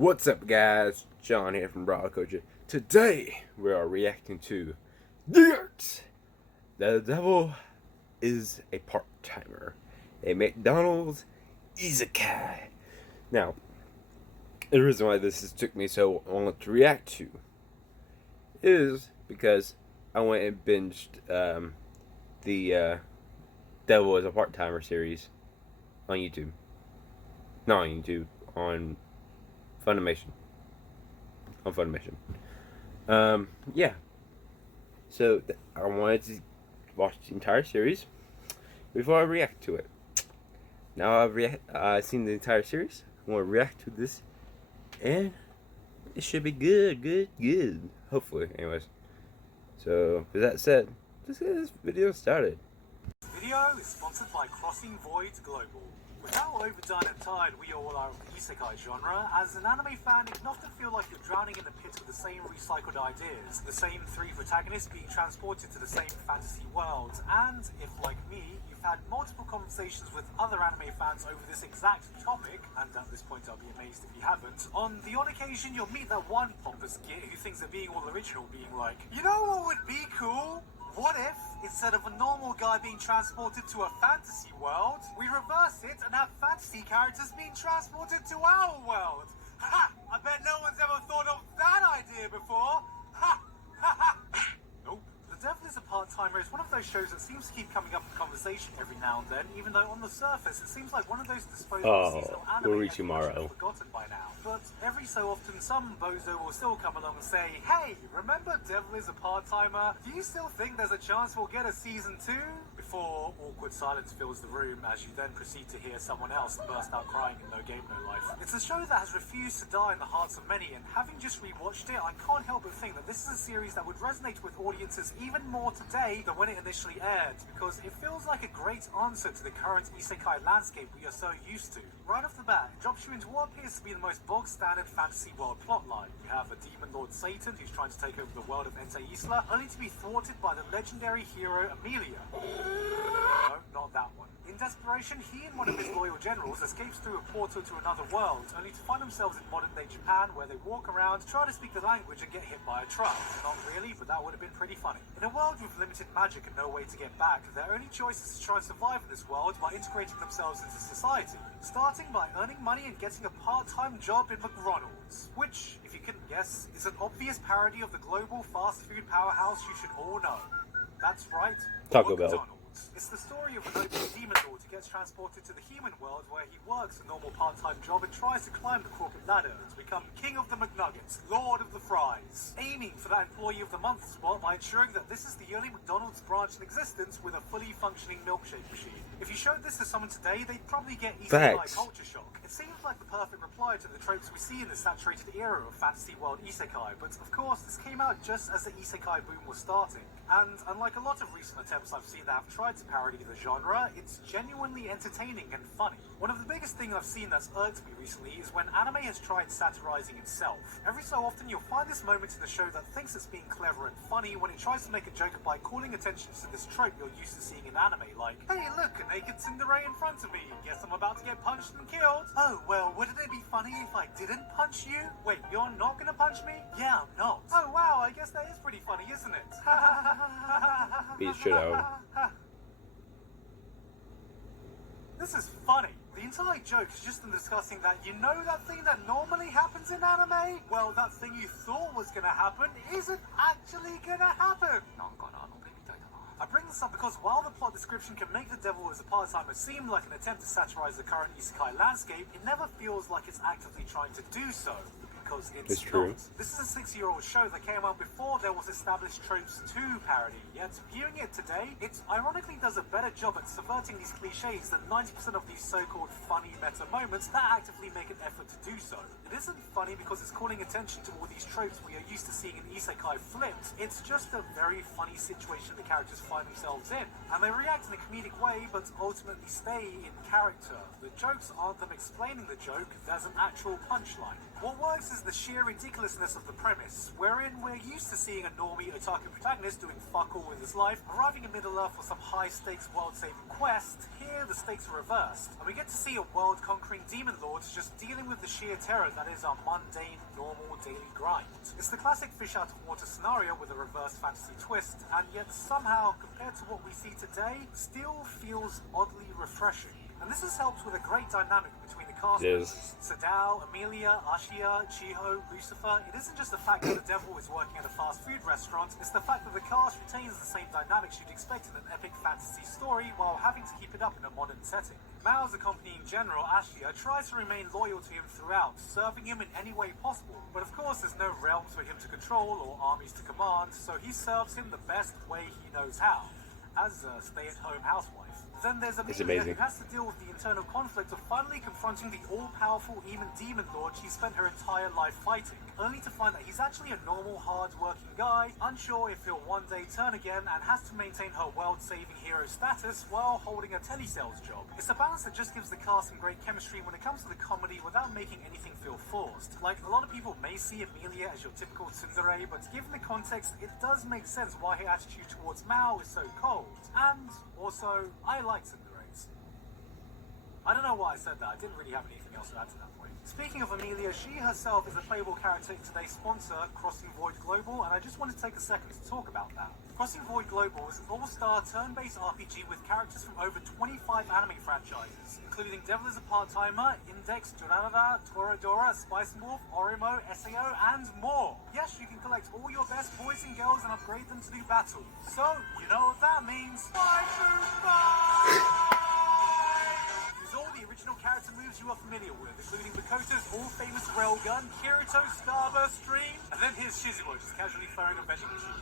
What's up, guys? John here from Broad Culture. Today we are reacting to Gigguk. The devil is a part-timer, a McDonald Isekai. Now, the reason why this took me so long to react to is because I went and binged the Devil is a Part-Timer series on YouTube. Not on YouTube, on Funimation. On Funimation. Yeah. So I wanted to watch the entire series before I react to it. Now I've seen the entire series. I want to react to this, and it should be good. Hopefully, anyways. So with that said, let's get this video started. This video is sponsored by Crossing Voids Global. With how overdone and tired we all are of the isekai genre, as an anime fan, it can often feel like you're drowning in a pit with the same recycled ideas, the same three protagonists being transported to the same fantasy world, and if, like me, you've had multiple conversations with other anime fans over this exact topic, and at this point I'll be amazed if you haven't, on the odd occasion you'll meet that one pompous git who thinks they're being all original, being like, you know what would be cool? What if, instead of a normal guy being transported to a fantasy world, we reverse it and have fantasy characters being transported to our world? Ha! I bet no one's ever thought of that idea before! Ha! Ha ha! Nope. The Devil is a Part-Timer is one of those shows that seems to keep coming up in conversation every now and then, even though on the surface it seems like one of those disposable seasonal anime that you've forgotten by now. But every so often some bozo will still come along and say, hey, remember Devil is a Part-Timer? Do you still think there's a chance we'll get a season 2? Before awkward silence fills the room as you then proceed to hear someone else burst out crying in No Game No Life. It's a show that has refused to die in the hearts of many, and having just rewatched it, I can't help but think that this is a series that would resonate with audiences even more today than when it initially aired, because it feels like a great answer to the current isekai landscape we are so used to. Right off the bat, it drops you into what appears to be the most bog-standard fantasy world plotline. You have a demon lord Satan who's trying to take over the world of Ente Isla, only to be thwarted by the legendary hero Amelia. No, not that one. In desperation, he and one of his loyal generals escapes through a portal to another world, only to find themselves in modern-day Japan, where they walk around, try to speak the language, and get hit by a truck. Not really, but that would have been pretty funny. In a world with limited magic and no way to get back, their only choice is to try and survive in this world by integrating themselves into society, starting by earning money and getting a part-time job in McDonald's, which, if you couldn't guess, is an obvious parody of the global fast food powerhouse you should all know. That's right, Taco Bell. McDonald's. It's the story of an open demon lord who gets transported to the human world, where he works a normal part-time job and tries to climb the corporate ladder to become King of the McNuggets, Lord of the Fries, aiming for that Employee of the Month spot by ensuring that this is the only McDonald's branch in existence with a fully functioning milkshake machine. If you showed this to someone today, they'd probably get isekai culture shock. It seems like the perfect reply to the tropes we see in the saturated era of fantasy world isekai, but of course this came out just as the isekai boom was starting. And unlike a lot of recent attempts I've seen that have tried to parody the genre, it's genuinely entertaining and funny. One of the biggest things I've seen that's irked me recently is when anime has tried satirizing itself. Every so often you'll find this moment in the show that thinks it's being clever and funny when it tries to make a joke by calling attention to this trope you're used to seeing in anime, like, hey look, a naked tsundere in front of me, guess I'm about to get punched and killed. Oh well, wouldn't it be funny if I didn't punch you? Wait, you're not gonna punch me? Yeah, I'm not. Oh wow, I guess that is pretty funny, isn't it? Beat shit out. This is funny. The entire joke is just them discussing that, you know, that thing that normally happens in anime? Well, that thing you thought was gonna happen isn't actually gonna happen. I bring this up because while the plot description can make the Devil as a Part-Timer seem like an attempt to satirize the current isekai landscape, it never feels like it's actively trying to do so. Because it's true. not. This is a 6-year-old show that came out before there was established Tropes 2 parody, yet viewing it today, it ironically does a better job at subverting these cliches than 90% of these so-called funny meta moments that actively make an effort to do so. It isn't funny because it's calling attention to all these tropes we are used to seeing in isekai flipped. It's just a very funny situation the characters find themselves in, and they react in a comedic way but ultimately stay in character. The jokes aren't them explaining the joke, there's an actual punchline. What works is is the sheer ridiculousness of the premise, wherein we're used to seeing a normie otaku protagonist doing fuck all with his life, arriving in Middle-earth for some high-stakes world-saving quest. Here, the stakes are reversed, and we get to see a world-conquering demon lord just dealing with the sheer terror that is our mundane, normal, daily grind. It's the classic fish-out-of-water scenario with a reverse fantasy twist, and yet somehow, compared to what we see today, still feels oddly refreshing. And this has helped with a great dynamic between the cast members. Sadao, Amelia, Ashia, Chiho, Lucifer. It isn't just the fact that the devil is working at a fast food restaurant, it's the fact that the cast retains the same dynamics you'd expect in an epic fantasy story while having to keep it up in a modern setting. Mao's accompanying general, Ashia, tries to remain loyal to him throughout, serving him in any way possible. But of course there's no realms for him to control or armies to command, so he serves him the best way he knows how, as a stay-at-home housewife. Then there's Amelia, who has to deal with the internal conflict of finally confronting the all-powerful demon lord she spent her entire life fighting, only to find that he's actually a normal, hard-working guy, unsure if he'll one day turn again, and has to maintain her world-saving hero status while holding a telesales job. It's a balance that just gives the cast some great chemistry when it comes to the comedy without making anything feel forced. Like, a lot of people may see Amelia as your typical tsundere, but given the context, it does make sense why her attitude towards Mao is so cold. And also, I like tsunderes. I don't know why I said that. I didn't really have anything else to add to that point. Speaking of Amelia, she herself is a playable character in today's sponsor, Crossing Void Global, and I just wanted to take a second to talk about that. Crossing Void Global is an all-star turn-based RPG with characters from over 25 anime franchises, including Devil is a Part-Timer, Index, Durarara, Toradora, Spice Wolf, Orimo, SAO, and more. Yes, you can collect all your best boys and girls and upgrade them to do battle. So, you know what that means. Use all the original character moves you are familiar with, including Makoto's all-famous railgun, Kirito's starburst stream, and then here's Shizuo just casually firing a vending machine.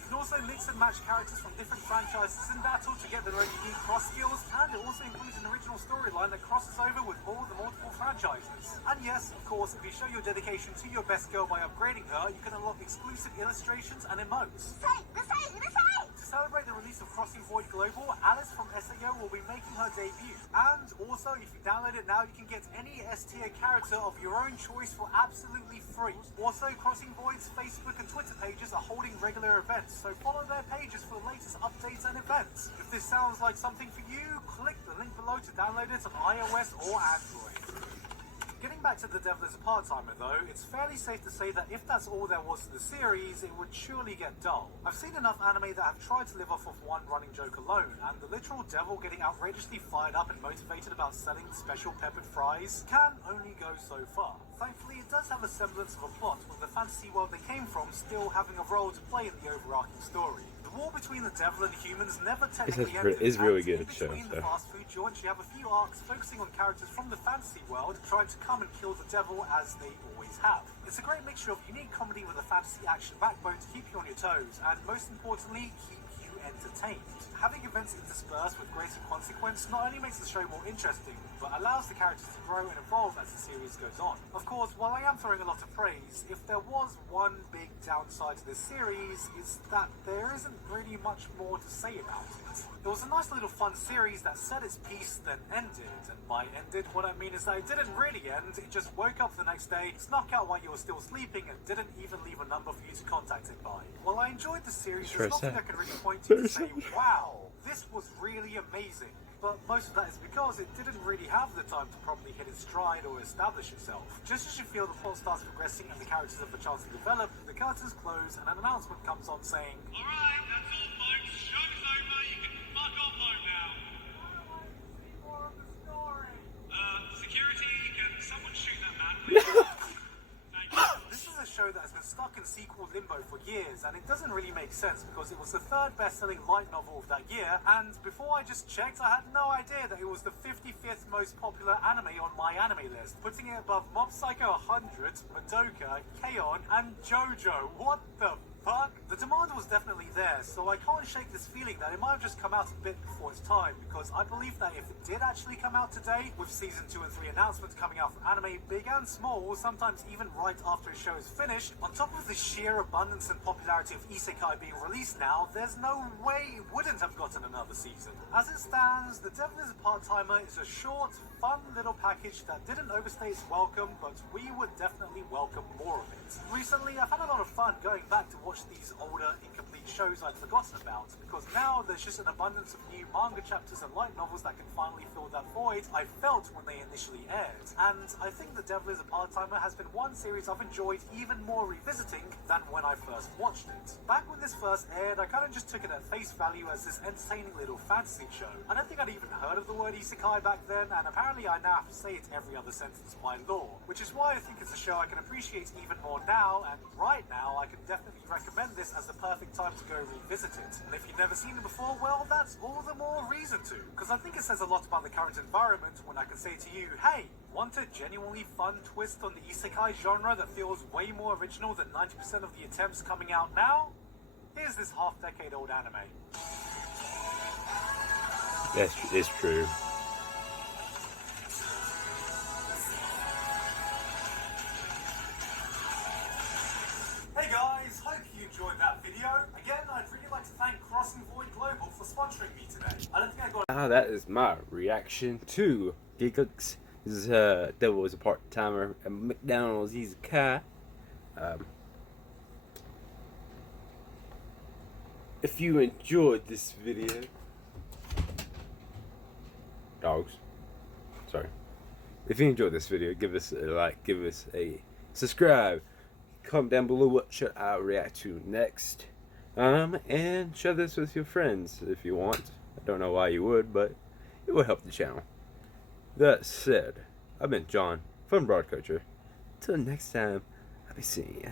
You can also mix and match characters from different franchises in battle to get their own unique cross skills, and it also includes an original storyline that crosses over with all the multiple franchises. And yes, of course, if you show your dedication to your best girl by upgrading her, you can unlock exclusive illustrations and emotes. To celebrate the release of Crossing Void Global, Alice from SAO will be making her debut. And also, if you download it now, you can get any S-tier character of your own choice for absolutely free. Also, Crossing Void's Facebook and Twitter pages are holding regular events, so follow their pages for the latest updates and events. If this sounds like something for you, click the link below to download it on iOS or Android. Getting back to The Devil is a Part-Timer though, it's fairly safe to say that if that's all there was to the series, it would surely get dull. I've seen enough anime that have tried to live off of one running joke alone, and the literal devil getting outrageously fired up and motivated about selling special peppered fries can only go so far. Thankfully, it does have a semblance of a plot, with the fantasy world they came from still having a role to play in the overarching story. The war between the devil and humans never technically ended. It's really good show. Between the fast food joints, you have a few arcs focusing on characters from the fantasy world trying to come and kill the devil as they always have. It's a great mixture of unique comedy with a fantasy action backbone to keep you on your toes, and most importantly, keep you entertained. Having events interspersed with greater consequence not only makes the show more interesting, but allows the characters to grow and evolve as the series goes on. Of course, while I am throwing a lot of praise, if there was one big downside to this series, it's that there isn't really much more to say about it. It was a nice little fun series that said its piece then ended, and by ended, what I mean is that it didn't really end, it just woke up the next day, snuck out while you were still sleeping, and didn't even leave a number for you to contact it by. While I enjoyed the series, there's nothing I can really point to say, wow, this was really amazing. But most of that is because it didn't really have the time to properly hit its stride or establish itself. Just as you feel the plot starts progressing and the characters have a chance to develop, the curtains close and an announcement comes on saying, "Alright, that's all folks, show's over, you can fuck off home now." more of the story. Security, can someone shoot that man, please? Thank you. This is a show that has been stuck in sequel limbo for years, and it doesn't really make sense because it was the third best-selling light novel of that year, and before I just checked, I had no idea that it was the 55th most popular anime on my anime list, putting it above Mob Psycho 100, Madoka, K-On!, and JoJo. What the fuck? The demand was definitely there, so I can't shake this feeling that it might have just come out a bit before its time, because I believe that if it did actually come out today, with season 2 and 3 announcements coming out for anime big and small, sometimes even right after a show is finished, on top of the sheer abundance and popularity of Isekai being released now, there's no way it wouldn't have gotten another season. As it stands, The Devil is a Part-Timer is a short, fun little package that didn't overstay its welcome, but we would definitely welcome more of it. Recently, I've had a lot of fun going back to watch these older, incomplete shows I'd forgotten about, because now there's just an abundance of new manga chapters and light novels that can finally fill that void I felt when they initially aired. And I think The Devil is a Part-Timer has been one series I've enjoyed even more revisiting than when I first watched it. Back when this first aired, I kind of just took it at face value as this entertaining little fantasy show. I don't think I'd even heard of the word isekai back then, and apparently I now have to say it every other sentence by law, which is why I think it's a show I can appreciate even more now, and right now I can definitely recommend this as the perfect time to go revisit it. And if you've never seen it before, well, that's all the more reason to, because I think it says a lot about the current environment when I can say to you, hey, want a genuinely fun twist on the isekai genre that feels way more original than 90% of the attempts coming out now? Here's this half-decade-old anime. It's true. Hey guys, hope you enjoyed that video. Again, I'd really like to thank Crossing Void Global for sponsoring me today. I don't think I got Now that is my reaction to Gigguk's Devil is a Part-Timer at McDonald's Isekai. If you enjoyed this video, dogs, sorry. If you enjoyed this video, give us a like, give us a subscribe. Comment down below what should I react to next. And share this with your friends if you want. I don't know why you would, but it will help the channel. That said, I've been John from Broad Culture. Till next time, I'll be seeing ya.